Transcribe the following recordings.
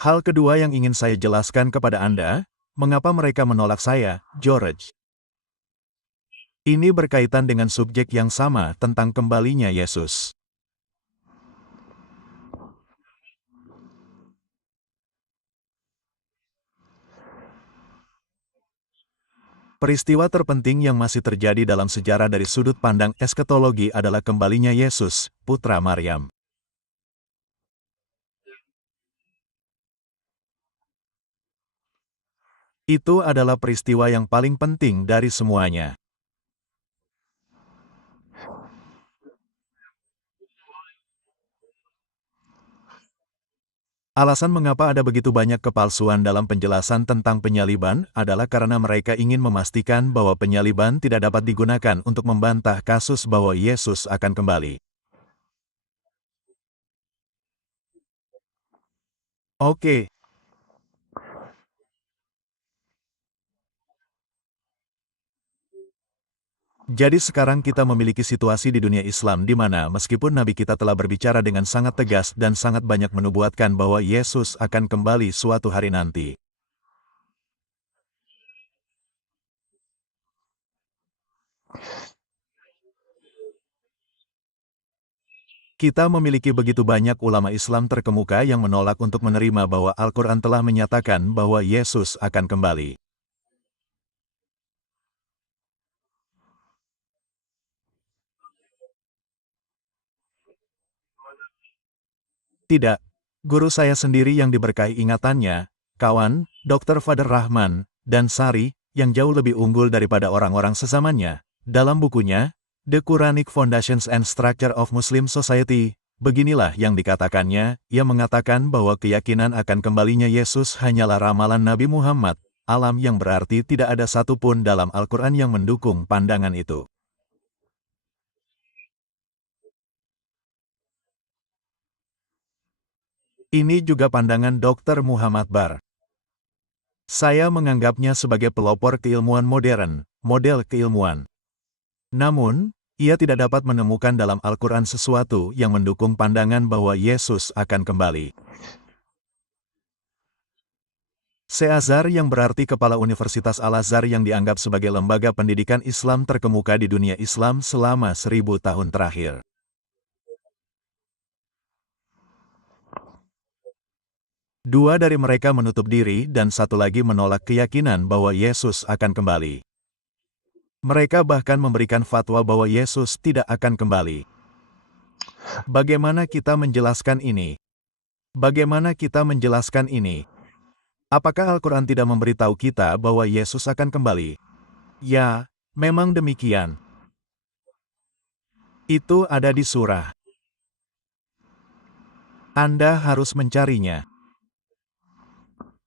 Hal kedua yang ingin saya jelaskan kepada Anda, mengapa mereka menolak saya, George. Ini berkaitan dengan subjek yang sama tentang kembalinya Yesus. Peristiwa terpenting yang masih terjadi dalam sejarah dari sudut pandang eskatologi adalah kembalinya Yesus, putra Maryam. Itu adalah peristiwa yang paling penting dari semuanya. Alasan mengapa ada begitu banyak kepalsuan dalam penjelasan tentang penyaliban adalah karena mereka ingin memastikan bahwa penyaliban tidak dapat digunakan untuk membantah kasus bahwa Yesus akan kembali. Oke, jadi sekarang kita memiliki situasi di dunia Islam di mana meskipun Nabi kita telah berbicara dengan sangat tegas dan sangat banyak menubuatkan bahwa Yesus akan kembali suatu hari nanti. Kita memiliki begitu banyak ulama Islam terkemuka yang menolak untuk menerima bahwa Al-Quran telah menyatakan bahwa Yesus akan kembali. Tidak, guru saya sendiri yang diberkahi ingatannya, kawan, Dr. Fader Rahman, dan Sari, yang jauh lebih unggul daripada orang-orang sezamannya, dalam bukunya, The Quranic Foundations and Structure of Muslim Society, beginilah yang dikatakannya, ia mengatakan bahwa keyakinan akan kembalinya Yesus hanyalah ramalan Nabi Muhammad, alam yang berarti tidak ada satupun dalam Al-Quran yang mendukung pandangan itu. Ini juga pandangan Dr. Muhammad Bar. Saya menganggapnya sebagai pelopor keilmuan modern, model keilmuan. Namun, ia tidak dapat menemukan dalam Al-Quran sesuatu yang mendukung pandangan bahwa Yesus akan kembali. Seazar yang berarti Kepala Universitas Al-Azhar yang dianggap sebagai lembaga pendidikan Islam terkemuka di dunia Islam selama 1000 tahun terakhir. Dua dari mereka menutup diri dan satu lagi menolak keyakinan bahwa Yesus akan kembali. Mereka bahkan memberikan fatwa bahwa Yesus tidak akan kembali. Bagaimana kita menjelaskan ini? Bagaimana kita menjelaskan ini? Apakah Al-Quran tidak memberitahu kita bahwa Yesus akan kembali? Ya, memang demikian. Itu ada di surah. Anda harus mencarinya.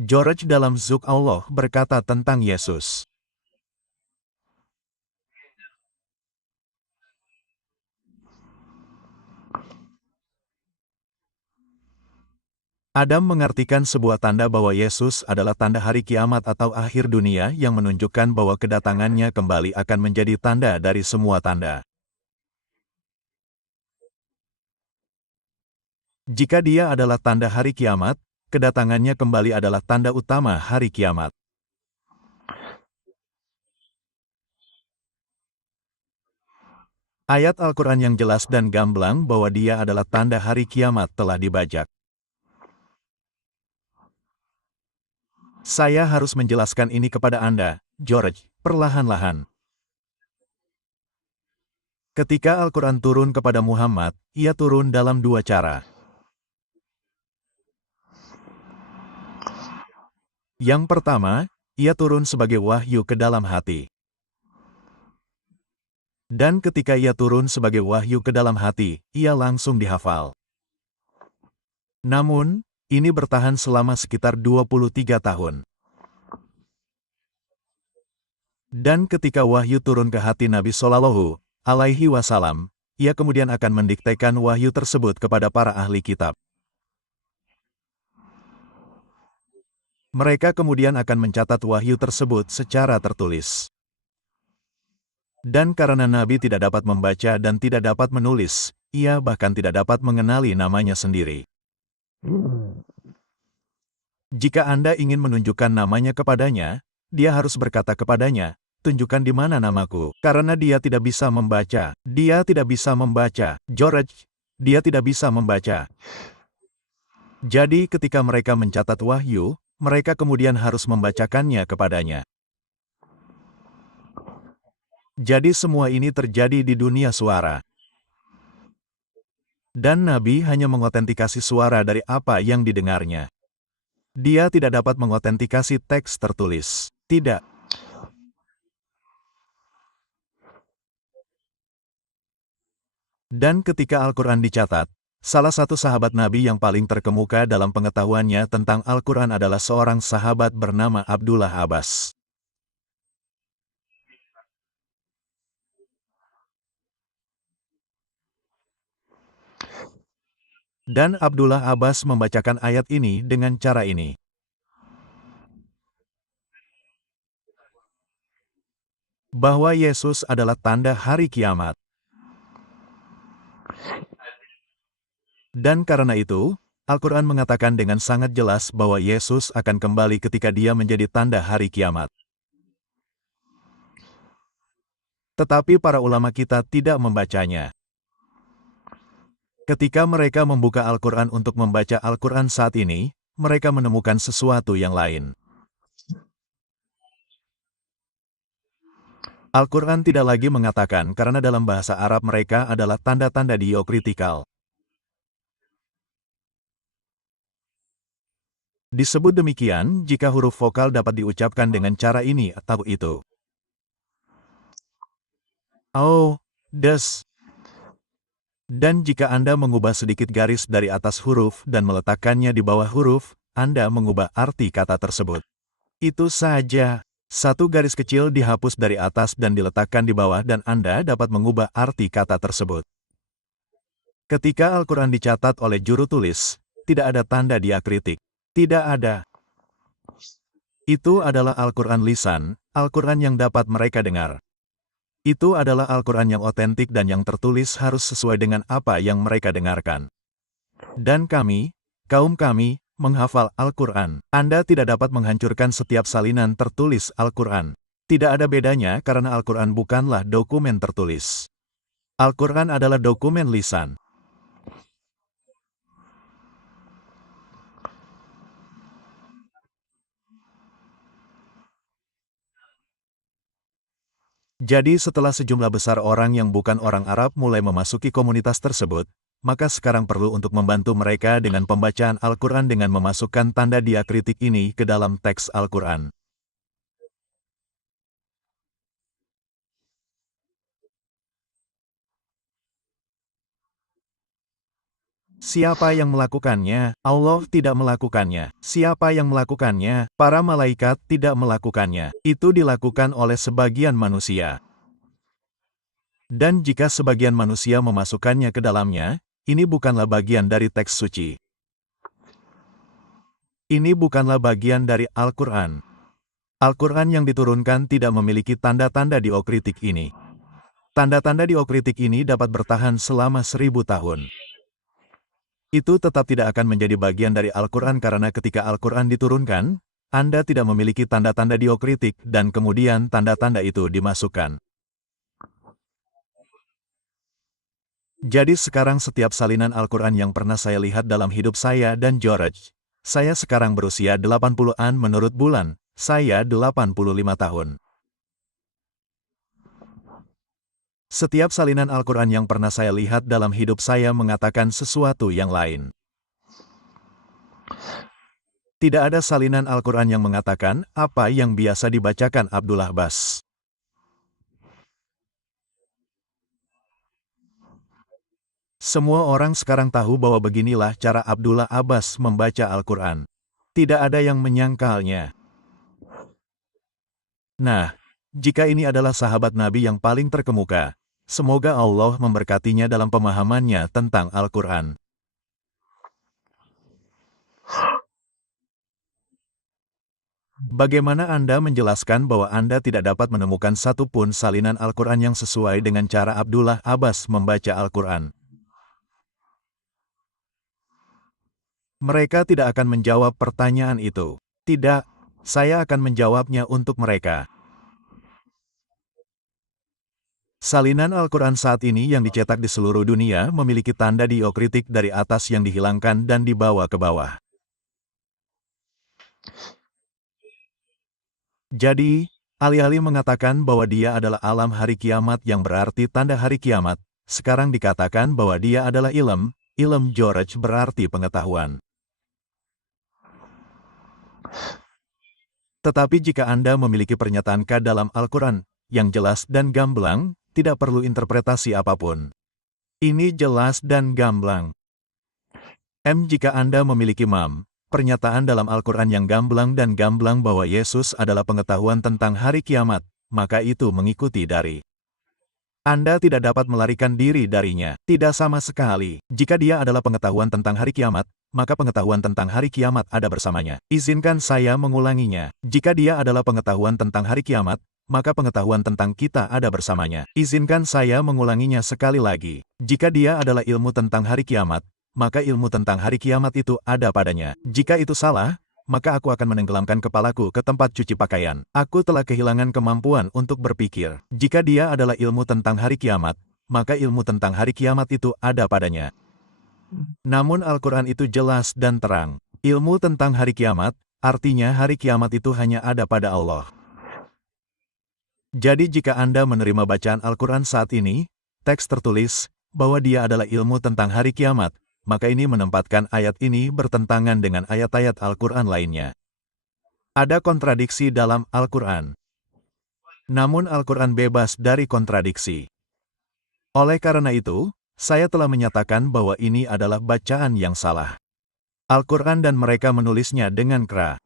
George dalam Zuk Allah berkata tentang Yesus. Adam mengartikan sebuah tanda bahwa Yesus adalah tanda hari kiamat atau akhir dunia yang menunjukkan bahwa kedatangannya kembali akan menjadi tanda dari semua tanda. Jika dia adalah tanda hari kiamat, kedatangannya kembali adalah tanda utama hari kiamat. Ayat Al-Quran yang jelas dan gamblang bahwa dia adalah tanda hari kiamat telah dibajak. Saya harus menjelaskan ini kepada Anda, George, perlahan-lahan. Ketika Al-Quran turun kepada Muhammad, ia turun dalam dua cara. Yang pertama, ia turun sebagai wahyu ke dalam hati. Dan ketika ia turun sebagai wahyu ke dalam hati, ia langsung dihafal. Namun, ini bertahan selama sekitar 23 tahun. Dan ketika wahyu turun ke hati Nabi Shallallahu Alaihi Wasallam, ia kemudian akan mendiktekan wahyu tersebut kepada para ahli kitab. Mereka kemudian akan mencatat wahyu tersebut secara tertulis. Dan karena Nabi tidak dapat membaca dan tidak dapat menulis, ia bahkan tidak dapat mengenali namanya sendiri. Jika Anda ingin menunjukkan namanya kepadanya, dia harus berkata kepadanya, tunjukkan di mana namaku. Karena dia tidak bisa membaca. Dia tidak bisa membaca. George, dia tidak bisa membaca. Jadi ketika mereka mencatat wahyu, mereka kemudian harus membacakannya kepadanya. Jadi semua ini terjadi di dunia suara. Dan Nabi hanya mengotentikasi suara dari apa yang didengarnya. Dia tidak dapat mengotentikasi teks tertulis. Tidak. Dan ketika Al-Quran dicatat, salah satu sahabat Nabi yang paling terkemuka dalam pengetahuannya tentang Al-Quran adalah seorang sahabat bernama Abdullah Abbas. Dan Abdullah Abbas membacakan ayat ini dengan cara ini. Bahwa Yesus adalah tanda hari kiamat. Dan karena itu, Al-Quran mengatakan dengan sangat jelas bahwa Yesus akan kembali ketika dia menjadi tanda hari kiamat. Tetapi para ulama kita tidak membacanya. Ketika mereka membuka Al-Quran untuk membaca Al-Quran saat ini, mereka menemukan sesuatu yang lain. Al-Quran tidak lagi mengatakan karena dalam bahasa Arab mereka adalah tanda-tanda diokritikal. Disebut demikian jika huruf vokal dapat diucapkan dengan cara ini atau itu. Oh, des. Dan jika Anda mengubah sedikit garis dari atas huruf dan meletakkannya di bawah huruf, Anda mengubah arti kata tersebut. Itu saja. Satu garis kecil dihapus dari atas dan diletakkan di bawah dan Anda dapat mengubah arti kata tersebut. Ketika Al-Quran dicatat oleh juru tulis, tidak ada tanda diakritik. Tidak ada. Itu adalah Al-Quran lisan, Al-Quran yang dapat mereka dengar. Itu adalah Al-Quran yang otentik dan yang tertulis harus sesuai dengan apa yang mereka dengarkan. Dan kami, kaum kami, menghafal Al-Quran. Anda tidak dapat menghancurkan setiap salinan tertulis Al-Quran. Tidak ada bedanya karena Al-Quran bukanlah dokumen tertulis. Al-Quran adalah dokumen lisan. Jadi setelah sejumlah besar orang yang bukan orang Arab mulai memasuki komunitas tersebut, maka sekarang perlu untuk membantu mereka dengan pembacaan Al-Quran dengan memasukkan tanda diakritik ini ke dalam teks Al-Quran. Siapa yang melakukannya? Allah tidak melakukannya. Siapa yang melakukannya? Para malaikat tidak melakukannya. Itu dilakukan oleh sebagian manusia. Dan jika sebagian manusia memasukkannya ke dalamnya, ini bukanlah bagian dari teks suci. Ini bukanlah bagian dari Al-Quran. Al-Quran yang diturunkan tidak memiliki tanda-tanda diokritik ini. Tanda-tanda diokritik ini dapat bertahan selama 1000 tahun. Itu tetap tidak akan menjadi bagian dari Al-Quran karena ketika Al-Quran diturunkan, Anda tidak memiliki tanda-tanda diokritik dan kemudian tanda-tanda itu dimasukkan. Jadi sekarang setiap salinan Al-Quran yang pernah saya lihat dalam hidup saya dan George. Saya sekarang berusia 80-an menurut bulan, saya 85 tahun. Setiap salinan Al-Quran yang pernah saya lihat dalam hidup saya mengatakan sesuatu yang lain. Tidak ada salinan Al-Quran yang mengatakan apa yang biasa dibacakan Abdullah Abbas. Semua orang sekarang tahu bahwa beginilah cara Abdullah Abbas membaca Al-Quran. Tidak ada yang menyangkalnya. Nah, jika ini adalah sahabat Nabi yang paling terkemuka, semoga Allah memberkatinya dalam pemahamannya tentang Al-Quran. Bagaimana Anda menjelaskan bahwa Anda tidak dapat menemukan satu pun salinan Al-Quran yang sesuai dengan cara Abdullah Abbas membaca Al-Quran? Mereka tidak akan menjawab pertanyaan itu. Tidak, saya akan menjawabnya untuk mereka. Salinan Al-Quran saat ini yang dicetak di seluruh dunia memiliki tanda diokritik dari atas yang dihilangkan dan dibawa ke bawah. Jadi, alih-alih mengatakan bahwa dia adalah alam hari kiamat yang berarti tanda hari kiamat, sekarang dikatakan bahwa dia adalah ilm George berarti pengetahuan. Tetapi jika Anda memiliki pernyataan K dalam Al-Quran, yang jelas dan gamblang, tidak perlu interpretasi apapun. Ini jelas dan gamblang. Jika Anda memiliki pernyataan dalam Al-Quran yang gamblang dan gamblang bahwa Yesus adalah pengetahuan tentang hari kiamat, maka itu mengikuti dari Anda tidak dapat melarikan diri darinya. Tidak sama sekali. Jika dia adalah pengetahuan tentang hari kiamat, maka pengetahuan tentang hari kiamat ada bersamanya. Izinkan saya mengulanginya. Jika dia adalah pengetahuan tentang hari kiamat, maka pengetahuan tentang kita ada bersamanya. Izinkan saya mengulanginya sekali lagi. Jika dia adalah ilmu tentang hari kiamat, maka ilmu tentang hari kiamat itu ada padanya. Jika itu salah, maka aku akan menenggelamkan kepalaku ke tempat cuci pakaian. Aku telah kehilangan kemampuan untuk berpikir. Jika dia adalah ilmu tentang hari kiamat, maka ilmu tentang hari kiamat itu ada padanya. Namun Al-Quran itu jelas dan terang. Ilmu tentang hari kiamat, artinya hari kiamat itu hanya ada pada Allah. Jadi jika Anda menerima bacaan Al-Quran saat ini, teks tertulis bahwa dia adalah ilmu tentang hari kiamat, maka ini menempatkan ayat ini bertentangan dengan ayat-ayat Al-Quran lainnya. Ada kontradiksi dalam Al-Quran. Namun Al-Quran bebas dari kontradiksi. Oleh karena itu, saya telah menyatakan bahwa ini adalah bacaan yang salah. Al-Quran dan mereka menulisnya dengan kera.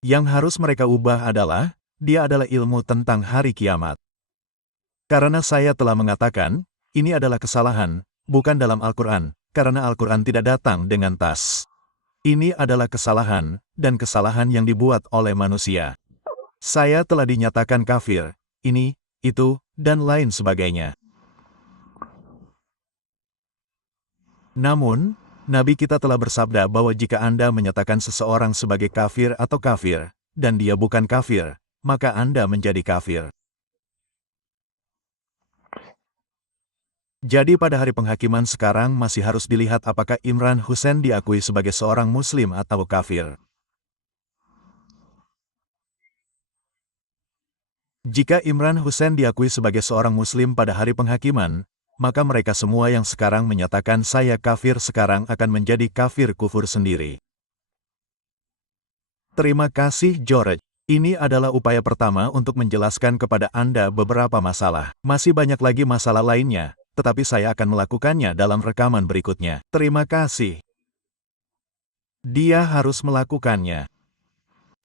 Yang harus mereka ubah adalah, dia adalah ilmu tentang hari kiamat. Karena saya telah mengatakan, ini adalah kesalahan, bukan dalam Al-Quran, karena Al-Quran tidak datang dengan tas. Ini adalah kesalahan, dan kesalahan yang dibuat oleh manusia. Saya telah dinyatakan kafir, ini, itu, dan lain sebagainya. Namun, Nabi kita telah bersabda bahwa jika Anda menyatakan seseorang sebagai kafir atau kafir, dan dia bukan kafir, maka Anda menjadi kafir. Jadi pada hari penghakiman sekarang masih harus dilihat apakah Imran Hussein diakui sebagai seorang muslim atau kafir. Jika Imran Hussein diakui sebagai seorang muslim pada hari penghakiman, maka mereka semua yang sekarang menyatakan saya kafir sekarang akan menjadi kafir kufur sendiri. Terima kasih George. Ini adalah upaya pertama untuk menjelaskan kepada Anda beberapa masalah. Masih banyak lagi masalah lainnya, tetapi saya akan melakukannya dalam rekaman berikutnya. Terima kasih. Dia harus melakukannya.